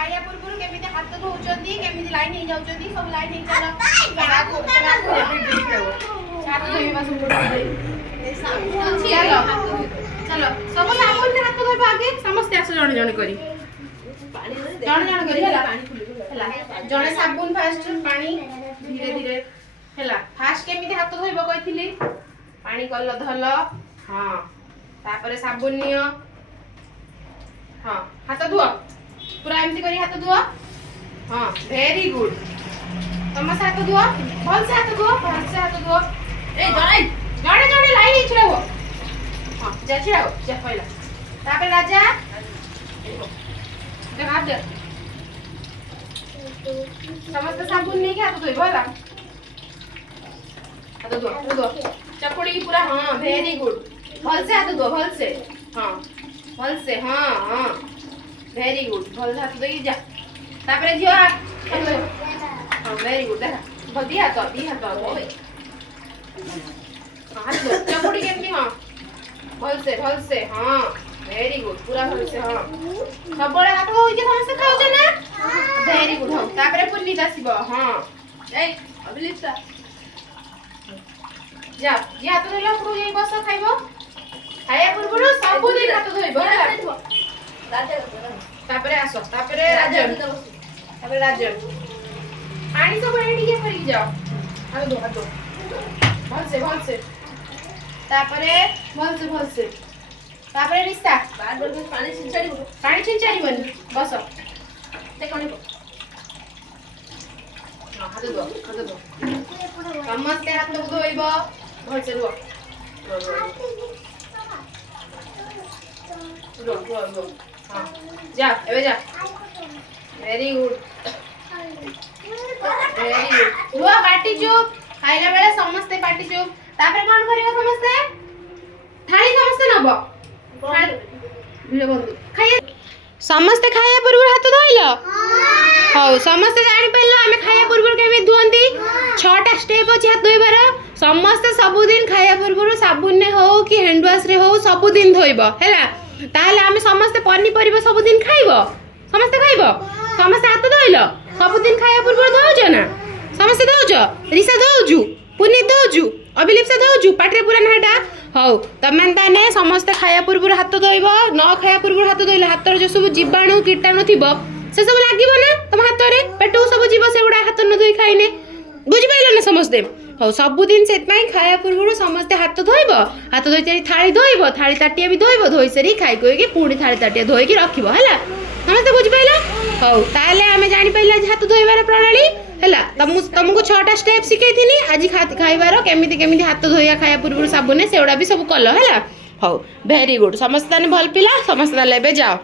खाया पूर्व केमिति हाथ धोउचंदी केमिति लाइन हे जाउचंदी सब लाइन हे चलो हाथ धोइबा सब चलो सब साबुन हाथ धोइबा आगे समस्त आस जण जण करी जण जण करी हला जणे साबुन फास्ट पानी धीरे धीरे हला फास्ट केमिति हाथ धोइबा कहिथिली पानी कल धल हां तापरे साबुन नियो हां हाथ धुआ पूरा एमती करी हाथ धुआ हां वेरी गुड समस्त हाथ धुआ भल से हाथ धुआ ए जणे जणे जणे लाइन ही छिड़ाओ हां जा छिड़ाओ जा पहिला तापरे राजा देख हाथ दे समस्त साबुन नहीं के हाथ धोई भला हाथ धुआ चपड़ी पूरा हां वेरी गुड भल से हाथ धुआ भल से हां वेरी गुड भल हाथ धोई जा तापरे जियो हां वेरी गुड देखा बदी हाथ ओए हाथ धो चपड़ी केमती हां भल से हां वेरी गुड पूरा भल से हां सब बड़े हाथ होई के समस्त खाउ छ ना वेरी गुड हां तापरे पुन्नी दासीबो हां ए अभिलिप्सा जा या तो ले पुरो ये बस खाइबो खाया पूर्व सब दिन हाथ धोइबो तापरे आसो तापरे राजन पानी सब रेडी के करी जाओ हाथ धो भल से तापरे भल से तापरे रिश्ता बार पानी छिंचाड़ी बस ते कोनी हाथ धो समस्त हाथ धोइबो भल से रुआ हां जा एबे जा वेरी गुड रुआ बाटी चुप खाइला बेले समस्त बाटी चुप तापर कोन करियो समस्त थाली समस्त नबो ले बंधु खाइए समस्त खाया पूर्व हाथ धोइलो हां समस्त जानि पइलो हमें खाया पूर्व केमे धोंती 6टा स्टेप अछि हाथ धोइबार समस्त सब दिन खाया पूर्व साबुन ने हो कि हैंड वॉश रे हो सब दिन धोइबो हैला ताले हमें समस्त पन्नी परिबो सब दिन खाइबो समस्त हाथ धोइलो सब दिन खाया पूर्व धोउजो ना समस्त धोउजो रिसा धोउजु पुनी धोउजु अभिलिप्सा धोउजु पाटरे पूरा नाटा हौ तमे ताने समस्त खाया पूर्व हाथ धोइबो न खाया पूर्व हाथ धोइले हाथ जो सब जीवाणु कीटाणु थिबो से सब लागिबो ना तुम हाथ रे पेटो सब जीव से उडा हाथ न धोई खाइने बुझि पाइलो ना समस्त हौ सब दिन से पई खाया पूर्व समस्त हाथ धोइबो हाथ धोई चरी थाली धोइबो थाली ताटिया भी धोइबो धोई सरी खाइ कोइ के पुणी थाली ताटिया धोई के रखिबो हैला समस्त बुझि पाइलो हौ ताले हमें जानि पाइला हाथ धोइबार प्रणाली हैला तुमको 6टा स्टेप सिखै थिनी आज खाइबार केमिति हाथ धोइया खाया पूर्व साबुन सेउडा भी सब कलो हैला हौ वेरी गुड समस्त ने भल पिला समस्त लेबे जाओ।